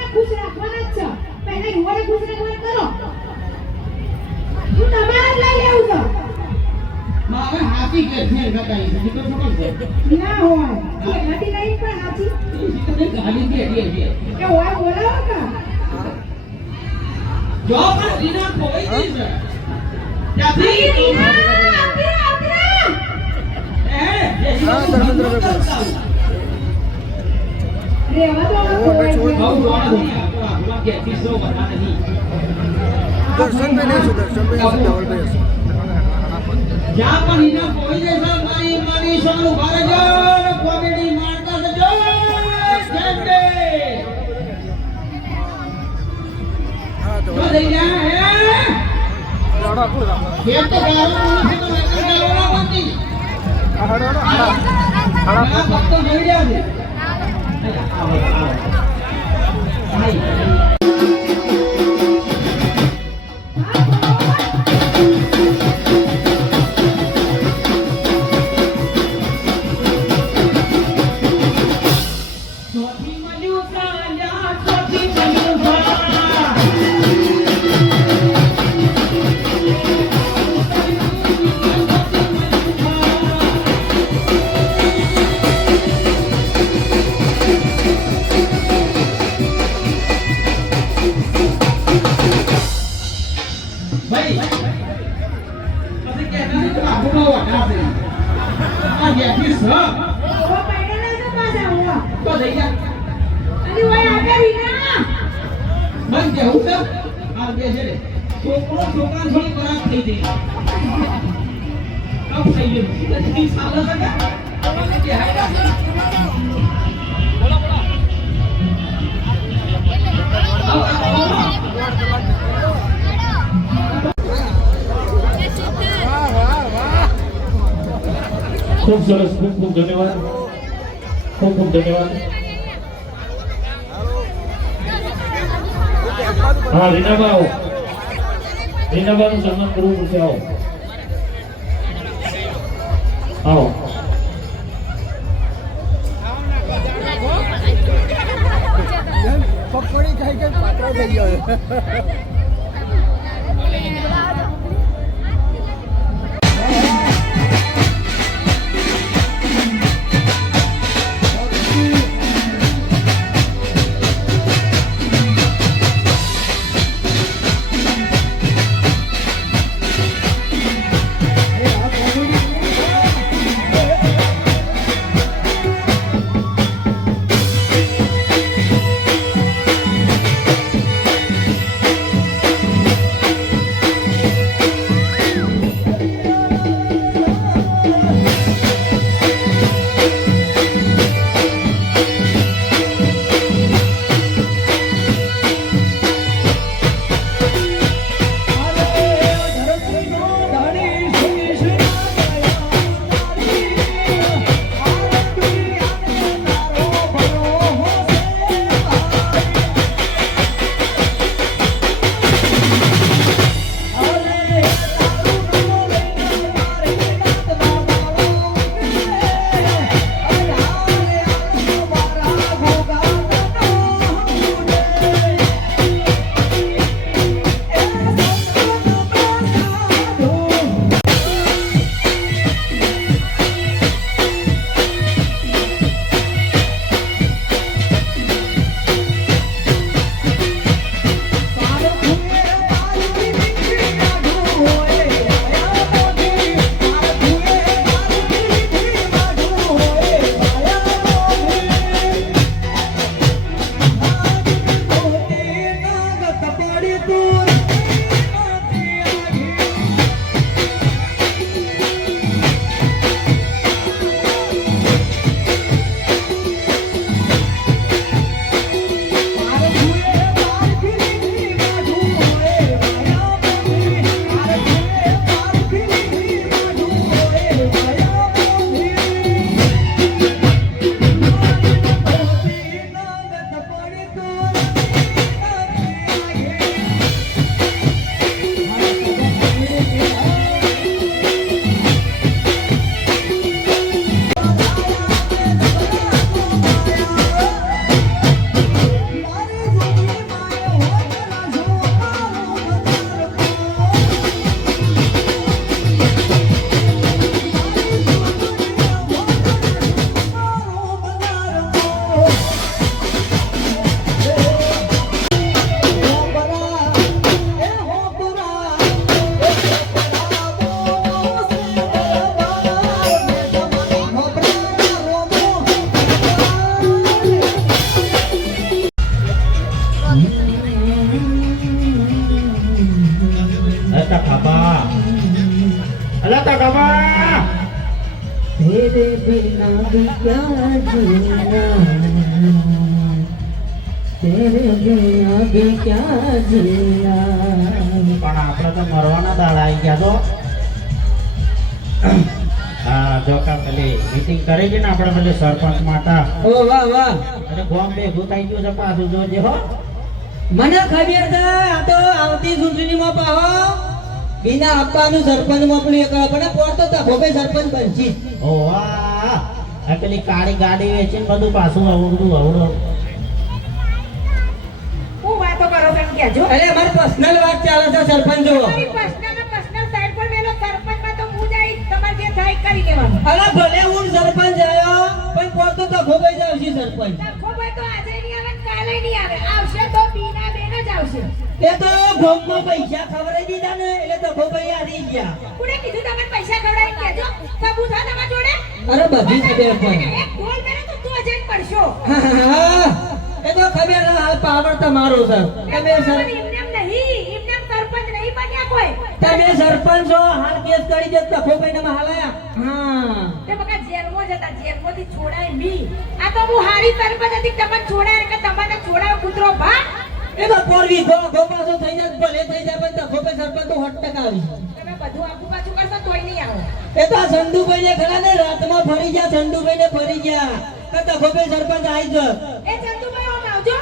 યુવાનોને ખુશ રાખવાના જ છે. પહેલા યુવાને ખુશ રાખવાનું કરો. હું તમારે જ લઈ લેવું છે. મારે હાથી કે છે ગતાઈ છે તો શું છે ના હોય કે હાથી નહીં પણ હાથી તો ગાલી દે કે હોય બોલાવો કા જો પણ રીના કોઈ નહીં છે ત્યાંથી હા ધર્મેન્દ્ર ભાઈ રેવા દો દર્શનભાઈ નહીં દર્શનભાઈ ધવલભાઈ હશે જ્યાં પણ રીના કોઈ જશે મારી સોન ઉભા રહેજો કોમેડી મારતા જજો જેન્ડે હા તો ધવલ લઈ જા હે રાડા કોણ રાડા ખેત તો ગારો નથી તો નકર ગારો બંધી હાડા ભક્તો જોઈ રહ્યા છે આવો ભાઈ પછી કહેતા નહીં તો આબુનો વટા છે આ બેઠી છે ઓ પહેરેલા છે પાછા હું તો લઈ જા અને હોય આગળ વિના મન કેવું છે આ બે છે છોકરો છોકરા થોડી ખરાબ થઈ ગઈ કબ થઈ ગયું નથી સાલે છે કે હાઈડા ખૂબ સરસ ખૂબ ખૂબ ધન્યવાદ ખૂબ ખૂબ ધન્યવાદ હા રીનાબા આવો રીનાબાનું સન્માન કરવું પડશે આવો આવો પકોડી ખાઈ ખાઈ પાતળો થઈ ગયો અલા ખાબા અલા તા ખાબા तेरे बिना भी क्या जीना तेरे बिना भी क्या जीना પણ આપણે તો મરવાના દાડા આવી ગયા તો હા જો કા પેલી મીટિંગ કરી છે ને આપણે પેલી સરપંચ માતા ઓ વાહ વાહ અને ગોમ ભેગું થઈ ગયું છે પાછું જોજે હો મને ખબર છે આ તો આવતી ચૂંટણીમાં પાહો બિના આપવાનું સરપંચ મોકલી એક પણ પોતો તો ભોપે સરપંચ બનશી ઓ વાહ આ પેલી કાળી ગાડી વેચીને બધું પાછું આવડું હું વાતો કરો છો એમ કહેજો. અરે અમાર પર્સનલ વાત ચાલે છે સરપંચ જો તમારી પર્સનલ સાઈડ પર મેલો સરપંચમાં તો હું જઈશ. તમારે જે થાય એ કરી લેવાનું. અરે ભલે હું સરપંચ આવ્યો પણ પોતો તો ભોપે જ આવશે સરપંચ લખો ભાઈ તો આજે નહીં આવે ને કાલે નહીં આવે. આવશે તો બીના બેન જ આવશે. એ તો ભોપમાં પૈસા ખવડાવી દીધા ને એટલે તો ભોપે હારી ગયા કોને કીધું તમને પૈસા ખવડાવીને કહેજો? સબૂત હા તમારા જોડે? અરે બધી ખબર પણ એક ઢોલ મેલો તો તું અજય પડશો. એ તો ખબર છે, હાલ પાવર તમારો સર તમે સર એમને એમ નહીં, એમને એમ સરપંચ નહીં બન્યા કોઈ. તમે સરપંચ છો હાલ કેસ કરી દે તખો ભાઈ ને હાલાયા હા તે બકા જેલમાં જતા, જેલમાંથી છોડાય બી. આ તો હું હારી સરપંચ હતી, તમને છોડાય કે તમને છોડાવ કૂતરો ભા. એ તો પોરવી ગો પાછો થઈ જાય ભલે થઈ જાય પણ તખો ભાઈ સરપંચ તો 100% આવી તમે બધું આગુ પાછું કરશો તોય નહીં આવો. એ તો આ સંધુભાઈ ને ખરા ને રાતમાં ફરી ગયા સંધુભાઈ ને ફરી ગયા તો તખો ભાઈ સરપંચ આવી જ એ ચંદુભાઈ આમ આવજો.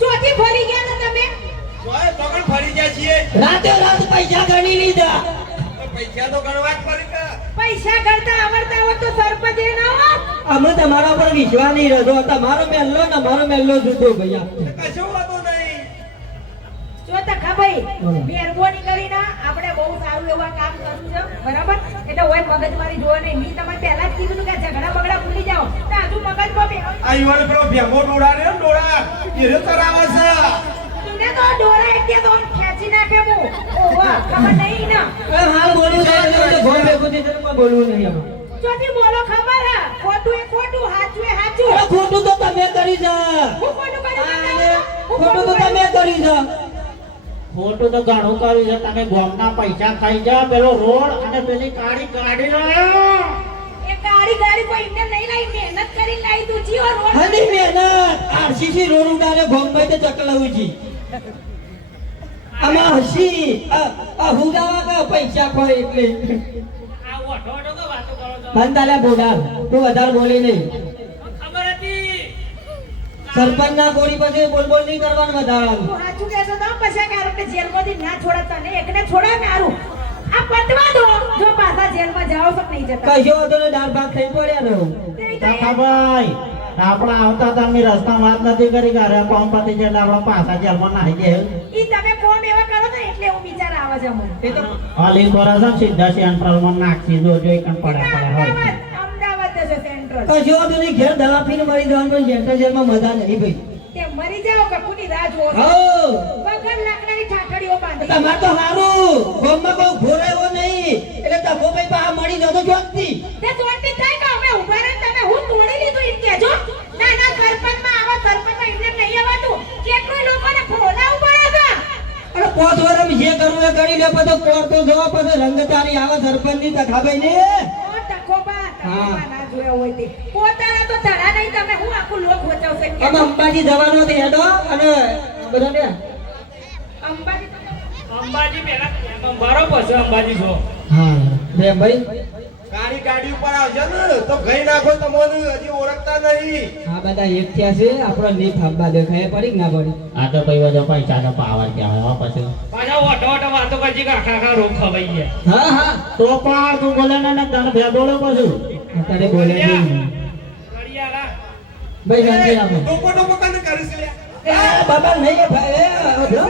ચોથી ફરી ગયા ને તમે? ઓય પકડ ફરી ગયા છીએ રાતે રાત પૈસા ગણી લીધા પૈસા તો ગણવા જ પડી કે પૈસા કરતા આવડતા હોત તો સરપંચ એ ના હોત. અમે તમારા પર વિશ્વાસ નહીં રહ્યો તમારો મેલ્લો ને મારો મેલ્લો જુદો ભૈયા કશું વાતો નહીં જો તખા ભાઈ બોલો. મહેરબાની કરીને આપણે બહુ સારું એવું આ કામ કર્યું છે, બરાબર? એટલે ઓય મગજમારી જોવે નહીં. મેં તમને પહેલા જ કીધું કે ઝઘડા બગડા ભૂલી જાઓ. તો હજુ મગજમાં બેહો. આ યુવાને પેલો ભેગો ડોળા રે ડોળા એ તરાવે છે તુને તો ડોળા એટલે તો આમ ખેંચી નાખે હું. ઓવા ખબર નહીં ને. હાલ બોલવું નહીં ઘર ભેગું છે એટલે બોલવું નહીં હવે ચોથી બોલો ખબર હે? ખોટું એ ખોટું, સાચું એ સાચું. અરે ખોટું તો તમે કરી છે હું ખોટું કર્યું અને બતાવો. હું ખોટું તો કર્યું? તમે કરી છે ખોટું તો ઘણું કર્યું છે તમે ગોમના પૈસા ખાઈ જા પેલો રોડ અને પેલી કાળી ગાડી લાયો એ ગાડી કોઈ એમને નહીં લાવી, મહેનત કરીને લાવી તું જીવો રોડ. હની મહેનત આરસીસી રોડ ઉડાડે બોમ્બે તે ચકલાવું છી આમાં હસી આ હુડાવા કા પૈસા ખોય એટલે આ ઓઠો ઓઠો તો વાતો કરો છો બંધાલે બોડાર તું વધારે બોલી નહીં ખબર હતી સરપંચ ના ગોળી પછી બોલ બોલ નહીં કરવાનું વધારે તું સાચું કહેશો તો પછી કારણ કે જેલમાંથી ના છોડતા ને એકને છોડાય ને હારું. આ પતવા દો. જો પાછા જેલમાં જાઓ તો નહીં જતા. કશો હતો ને દાળ ભાત થઈ પડ્યા ને ભાઈ આપણા આવતા તમે રસ્તા વાત નથી કરી કે અરે પંપતિ છે આપણા પાછા જેલમાં નાહી જાય ઈ તમે કોમ એવા કરો ને એટલે એવું વિચાર આવે છે મને. એ તો અલી કોરા છે સીધા સેન્ટ્રલમાં નાખી દો જોઈ કન પડ્યા હોય અમદાવાદ જશે સેન્ટ્રલ. કશો હતો ને ઘેર દવા પીને મરી જવાનું પણ જેન્ટર જેલમાં મજા નહીં ભાઈ તે મરી જાઓ કે કોની રાહ જોવો છો? હો વગર લાકડાની ઠાકડીઓ બાંધી. તમાર તો હારું ગોમમાં બહુ ઘોરાયો નહીં એટલે તકો ભાઈ પા મળી જતો જોતતી તે ચોંટી થાય કે અમે ઉભા રહીને તમે હું તોડી લીધું એમ કહેજો. ના ના સરપંચમાં આવો, સરપંચમાં એમને નહીં આવતું. કેટલું લોકોને ફોલાવું પડે છે. અરે 5 વર્ષ જે કરવું એ કરી લે પછી કોર્ટ તો જવા પછી રંગતારી આવે સરપંચની તખાભાઈ ને ઓ ટકોબા, હા. ના જોયા હોય તે. પોતાના તો ધડા નહીં, તમે હું આખું લોક વચાવશે એમ અમે કહેજો. અંબાજી જવાનું હતી હેડો અને બધા ને અંબાજી તો અંબાજી પેલા બરો પછી અંબાજી છો હા રે ભાઈ કાળી ગાડી ઉપર આવશે ને તો ગઈ નાખો તમને હજી ઓળખતા નહીં આ બધા એક થયા છે આપણો ની થાંબા દેખાય પડી કે ના પડી આ તો કઈ વજહ પૈસાનો પાવર કહેવાય પછી પાછા ઓટો ઓટો વાતો કરજી કે આખા આખા રોગ ખવાઈ ગયા હા હા તો પણ તું બોલે ને તને ભેદોડો પછી અત્યારે બોલે નહીં કડિયારા ભાઈ શાંતિ રાખો ટોપો ટોપો કાને કરીશ લે એ બાબા નહીં એ ભાઈ ઓઢો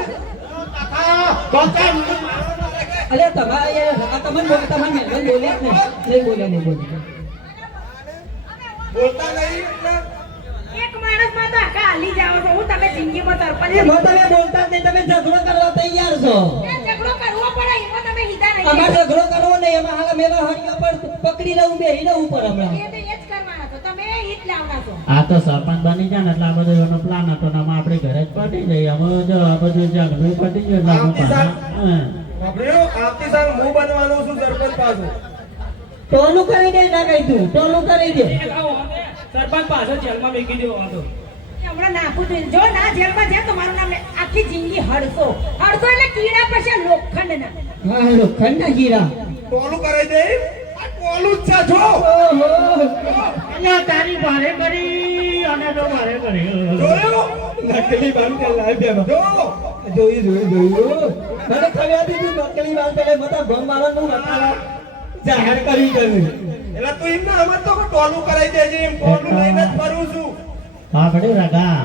અરે તમારે યાર આ તમને તમને બોલ્યા નહીં બોલ્યા નહીં બોલ્યા બોલતા નહીં એટલે એક તમે જિંદગીમાં સરપંચ એ ભાઈ તમે બોલતા જ નહીં, તમે ઝઘડો કરવા તૈયાર છો. એ ઝઘડો કરવો પડે એમાં તમે હીધા નહીં. અમારે ઝઘડો કરવો નહીં, એમાં હાલ મેવા હળિયા પર પકડી લઉં બેહી લઉં ઉપર હમણાં. એ તો એ જ કરવાના છો તમે હિત લાવના છો. આ તો સરપંચ બની જાય ને એટલે આ બધો એનો પ્લાન હતો ને આમાં આપણે ઘરે જ પટી જઈએ. અમે જો આ બધું ઝઘડું પટી ગયું એટલે અમે પાછા, હા. બાપડ્યો, આવતી સાલ હું બનવાનો છું સરપંચ પાછો. ટોલું કરી દે ના કઈ તું, ટોલું કરી દે. સરપંચ પાછળ જેલમાં મેકી દેવો વાંધો. એ હમણાં નાખું છું. જો ના જેલમાં જાય તો મારું નામ લે. આખી જિંદગી હડસો હડસો એટલે કીડા પછી લોખંડના. હા લોખંડના હીરા. ટોલું કરાઈ દે. આ ટોલું જ છે જો. ઓહો અહીંયા તારી ભારે કરી અને તો ભારે કરી. જોયું? નકલી બારું કે લાઈ બેનો. જો. જોયું. મને ખબર હતી તું નકલી વાત કરે, બધા ભંગ મારવાનું બતાવા જાહેર કરી દે. એટલે તું એમ ના સમજતો કે ટોલું કરાઈ દેજે એમ. ટોલું લઈને જ ફરું છું. હા ભડે રગા,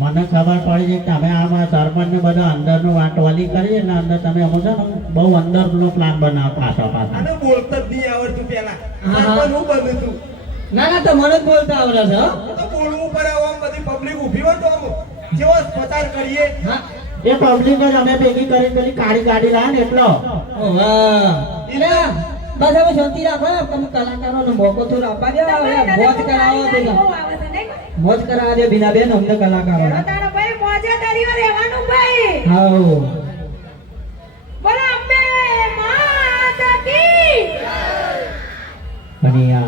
મને ખબર પડી છે કે તમે આમાં સરપંચ ને બધા અંદરનું વાટવાલી કરીએ ને અંદર તમે અમુક છે ને બહુ અંદરનો પ્લાન બનાવો પાછા. આને બોલતા જ નહીં આવડતું પેલા. હા. સરપંચ હું બનું છું. ના ના તો મને જ બોલતા આવડે છે હો. તો બોલવું પડે આમ બધી પબ્લિક ઊભી હોય તો આમ જેવો પ્રચાર કરીએ. હા એ પબ્લિક જ અમે ભેગી કરીને પેલી કાળી ગાડી લાવે ને એટલો. ઓહા એટલે બસ હવે શાંતિ રાખો, તમે કલાકારોનો મોકો થોડો આપવા દો. હવે મોજ કરાવો બહુ તો આવે છે નહીં? મોજ કરાવવા દે બીના બેન અમને કલાકારો. તારો ભાઈ મોજેદારીઓ રહેવાનું ભાઈ. હાઉ બોલો અંબે માતા કી. અને આ